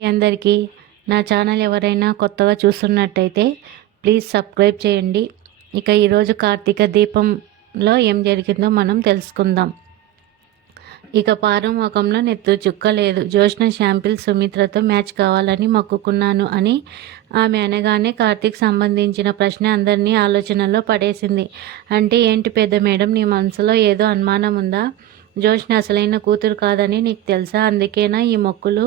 మీ అందరికీ నా ఛానల్ ఎవరైనా కొత్తగా చూస్తున్నట్టయితే ప్లీజ్ సబ్స్క్రైబ్ చేయండి. ఇక ఈరోజు కార్తీక దీపంలో ఏం జరిగిందో మనం తెలుసుకుందాం. ఇక పారు ముఖంలో నెత్తు చుక్క లేదు. జోష్న షాంపిల్ సుమిత్రతో మ్యాచ్ కావాలని మొక్కుకున్నాను అని ఆమె అనగానే కార్తీక్ సంబంధించిన ప్రశ్న అందరినీ ఆలోచనలో పడేసింది. అంటే ఏంటి పెద్ద మేడం, నీ మనసులో ఏదో అనుమానం ఉందా? జోష్న అసలైన కూతురు కాదని నీకు తెలుసా? అందుకేనా ఈ మొక్కులు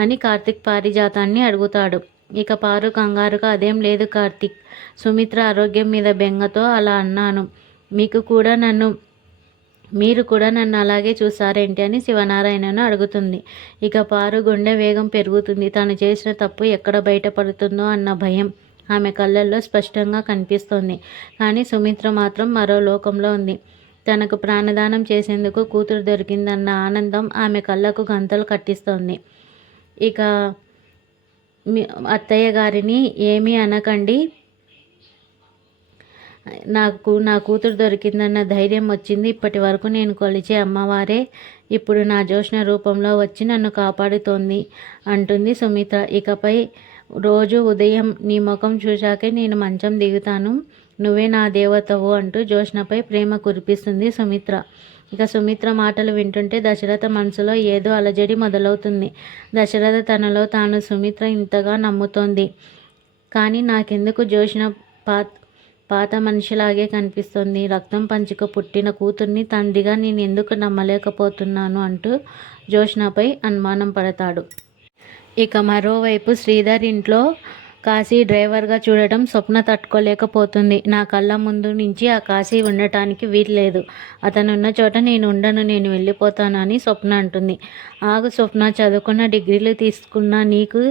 అని కార్తీక్ పారిజాతాన్ని అడుగుతాడు. ఇక పారు కంగారుగా అదేం లేదు కార్తీక్, సుమిత్ర ఆరోగ్యం మీద బెంగతో అలా అన్నాను. మీరు కూడా నన్ను అలాగే చూసారేంటి అని శివనారాయణను అడుగుతుంది. ఇక పారు గుండె వేగం పెరుగుతుంది. తను చేసిన తప్పు ఎక్కడ బయటపడుతుందో అన్న భయం ఆమె కళ్ళల్లో స్పష్టంగా కనిపిస్తోంది. కానీ సుమిత్ర మాత్రం మరో లోకంలో ఉంది. తనకు ప్రాణదానం చేసేందుకు కూతురు దొరికిందన్న ఆనందం ఆమె కళ్ళకు గంతలు కట్టిస్తోంది. ఇక అత్తయ్య గారిని ఏమీ అనకండి, నాకు నా కూతురు దొరికిందన్న ధైర్యం వచ్చింది. ఇప్పటి వరకు నేను కొలిచే అమ్మవారే ఇప్పుడు నా జోష్న రూపంలో వచ్చి నన్ను కాపాడుతోంది అంటుంది సుమిత్ర. ఇకపై రోజు ఉదయం నీ ముఖం చూశాకే నేను మంచం దిగుతాను, నువ్వే నా దేవతవు అంటూ జోష్నపై ప్రేమ కురిపిస్తుంది సుమిత్ర. ఇక సుమిత్ర మాటలు వింటుంటే దశరథ మనసులో ఏదో అలజడి మొదలవుతుంది. దశరథ తనలో తాను సుమిత్ర ఇంతగా నమ్ముతోంది, కానీ నాకెందుకు జోష్న పాత మనిషిలాగే కనిపిస్తుంది. రక్తం పంచుకు పుట్టిన కూతుర్ని తండ్రిగా నేను ఎందుకు నమ్మలేకపోతున్నాను అంటూ జోష్నపై అనుమానం పడతాడు. ఇక మరోవైపు శ్రీధర్ ఇంట్లో కాశీ డ్రైవర్గా చూడటం స్వప్న తట్టుకోలేకపోతుంది. నా కళ్ళ ముందు నుంచి ఆ కాశీ ఉండటానికి వీల్లేదు. అతనున్న చోట నేను ఉండను, నేను వెళ్ళిపోతాను అని స్వప్న అంటుంది. ఆగు స్వప్న, చదువుకున్న డిగ్రీలు తీసుకున్న నీకు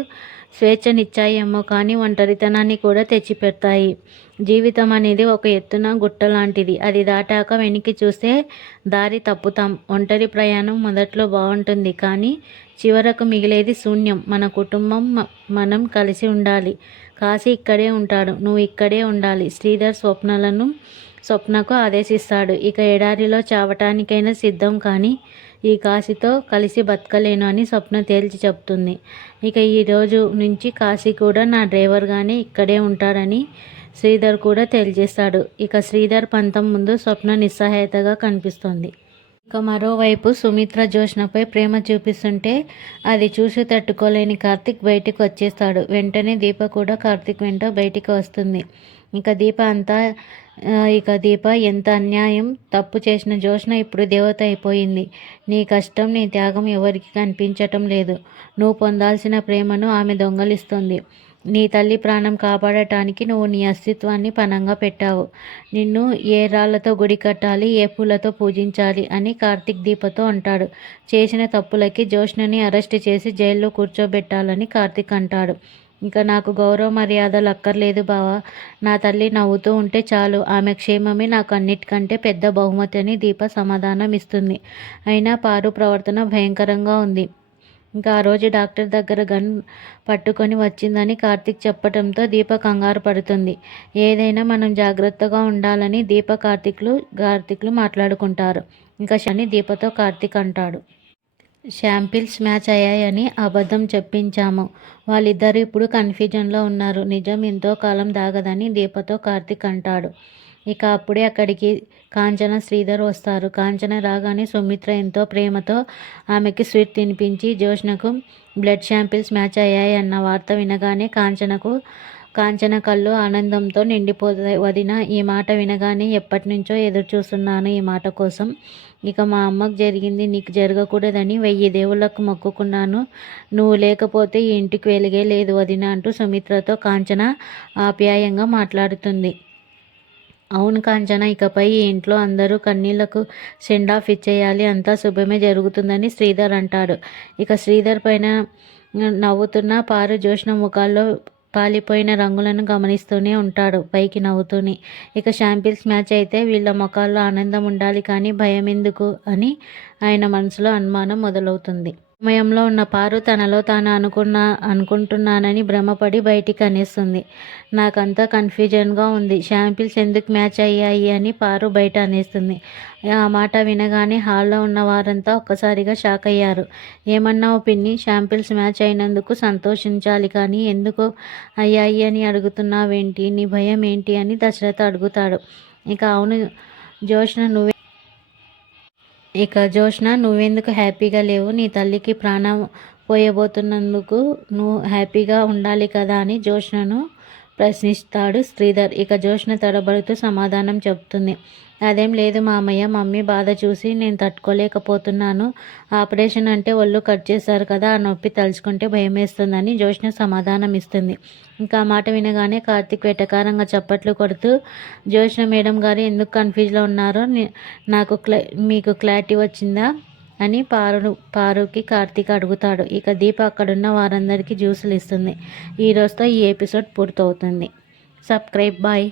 స్వేచ్ఛనిచ్చాయేమో, కానీ ఒంటరితనాన్ని కూడా తెచ్చిపెడతాయి. జీవితం అనేది ఒక ఎత్తున గుట్ట లాంటిది. అది దాటాక వెనక్కి చూస్తే దారి తప్పుతాం. ఒంటరి ప్రయాణం మొదట్లో బాగుంటుంది, కానీ చివరకు మిగిలేది శూన్యం. మన కుటుంబం, మనం కలిసి ఉండాలి. కాశీ ఇక్కడే ఉంటాడు, నువ్వు ఇక్కడే ఉండాలి. శ్రీధర్ స్వప్నకు ఆదేశిస్తాడు. ఇక ఎడారిలో చావటానికైనా సిద్ధం, కానీ ఈ కాశీతో కలిసి బతకలేను అని స్వప్న తేల్చి చెప్తుంది. ఇక ఈ రోజు నుంచి కాశీ కూడా నా డ్రైవర్గానే ఇక్కడే ఉంటాడని శ్రీధర్ కూడా తేల్చేస్తాడు. ఇక శ్రీధర్ పంతం ముందు స్వప్న నిస్సహాయతగా కనిపిస్తోంది. ఇక మరోవైపు సుమిత్ర జోష్నపై ప్రేమ చూపిస్తుంటే అది చూసి తట్టుకోలేని కార్తీక్ బయటికి వచ్చేస్తాడు. వెంటనే దీప కూడా కార్తీక్ వెంట బయటికి వస్తుంది. ఇక దీప ఎంత అన్యాయం, తప్పు చేసిన జోష్న ఇప్పుడు దేవత అయిపోయింది. నీ కష్టం, నీ త్యాగం ఎవరికి కనిపించటం లేదు. నువ్వు పొందాల్సిన ప్రేమను ఆమె దొంగలిస్తుంది. నీ తల్లి ప్రాణం కాపాడటానికి నువ్వు నీ అస్తిత్వాన్ని పణంగా పెట్టావు. నిన్ను ఏ రాళ్లతో గుడి కట్టాలి, ఏ పూలతో పూజించాలి అని కార్తీక్ దీపతో అంటాడు. చేసిన తప్పులకి జోష్నని అరెస్ట్ చేసి జైల్లో కూర్చోబెట్టాలని కార్తీక్ అంటాడు. ఇంకా నాకు గౌరవ మర్యాదలు అక్కర్లేదు బావా, నా తల్లి నవ్వుతూ ఉంటే చాలు, ఆమె క్షేమమే నాకు అన్నిటికంటే పెద్ద బహుమతి అని దీప సమాధానం ఇస్తుంది. అయినా పారు ప్రవర్తన భయంకరంగా ఉంది. ఇంకా ఆ రోజు డాక్టర్ దగ్గర గన్ పట్టుకొని వచ్చిందని కార్తీక్ చెప్పడంతో దీప కంగారు పడుతుంది. ఏదైనా మనం జాగ్రత్తగా ఉండాలని కార్తీక్లు మాట్లాడుకుంటారు. ఇంకా శని దీపతో కార్తీక్ అంటాడు, షాంపిల్స్ మ్యాచ్ అయ్యాయని అబద్ధం చెప్పించాము. వాళ్ళిద్దరూ ఇప్పుడు కన్ఫ్యూజన్లో ఉన్నారు. నిజం ఎంతో కాలం దాగదని దీపతో కార్తీక్ అంటాడు. ఇక అప్పుడే అక్కడికి కాంచన, శ్రీధర్ వస్తారు. కాంచన రాగానే సుమిత్ర ఎంతో ప్రేమతో ఆమెకి స్వీట్ తినిపించి జోష్నకు బ్లడ్ శాంపిల్స్ మ్యాచ్ అయ్యాయి అన్న వార్త వినగానే కాంచన కళ్ళు ఆనందంతో నిండిపోతాయి. వదిన, ఈ మాట వినగానే ఎప్పటి నుంచో ఎదురు చూస్తున్నాను ఈ మాట కోసం. ఇక మా అమ్మకు జరిగింది నీకు జరగకూడదని 1000 దేవుళ్ళకు మొక్కుకున్నాను. నువ్వు లేకపోతే ఈ ఇంటికి వెలుగే లేదు వదిన అంటూ సుమిత్రతో కాంచన ఆప్యాయంగా మాట్లాడుతుంది. అవును కాంచన, ఇకపై ఈ ఇంట్లో అందరూ కన్నీళ్లకు సెండ్ ఆఫ్ ఇచ్చేయాలి, అంతా శుభమే జరుగుతుందని శ్రీధర్ అంటాడు. ఇక శ్రీధర్ పైన నవ్వుతున్న పారు జోష్న ముఖాల్లో పాలిపోయిన రంగులను గమనిస్తూనే ఉంటాడు, పైకి నవ్వుతూనే. ఇక షాంపిల్స్ మ్యాచ్ అయితే వీళ్ళ ముఖాల్లో ఆనందం ఉండాలి, కానీ భయం ఎందుకు అని ఆయన మనసులో అనుమానం మొదలవుతుంది. సమయంలో ఉన్న పారు తనలో తాను అనుకుంటున్నానని భ్రమపడి బయటికి అనేస్తుంది. నాకంతా కన్ఫ్యూజన్గా ఉంది. షాంపిల్స్ ఎందుకు మ్యాచ్ అయ్యాయి అని పారు బయట అనేస్తుంది. ఆ మాట వినగానే హాల్లో ఉన్న వారంతా ఒక్కసారిగా షాక్ అయ్యారు. ఏమన్నావు పిన్ని? షాంపిల్స్ మ్యాచ్ అయినందుకు సంతోషించాలి కానీ ఎందుకు అయ్యాయి అని అడుగుతున్నావేంటి? నీ భయం ఏంటి అని దశరథ అడుగుతాడు. అవును జోష్న నువ్వెందుకు హ్యాపీగా లేవు? నీ తల్లికి ప్రాణం పోయబోతున్నందుకు నువ్వు హ్యాపీగా ఉండాలి కదా అని జోష్నను ప్రశ్నిస్తాడు శ్రీధర్. జోష్న తడబడుతూ సమాధానం చెబుతుంది. అదేం లేదు మామయ్య, మమ్మీ బాధ చూసి నేను తట్టుకోలేకపోతున్నాను. ఆపరేషన్ అంటే ఒళ్ళు కట్ చేశారు కదా, ఆ నొప్పి తలుచుకుంటే భయమేస్తుందని జోష్న సమాధానం ఇస్తుంది. ఆ మాట వినగానే కార్తీక్ వెటకారంగా చప్పట్లు కొడుతూ, జోష్న మేడం గారు ఎందుకు కన్ఫ్యూజ్లో ఉన్నారో మీకు క్లారిటీ వచ్చిందా అని పారుకి కార్తీక్ అడుగుతాడు. దీప అక్కడున్న వారందరికీ జ్యూసులు ఇస్తుంది. ఈ రోజుతో ఈ ఎపిసోడ్ పూర్తవుతుంది. సబ్స్క్రైబ్. బాయ్.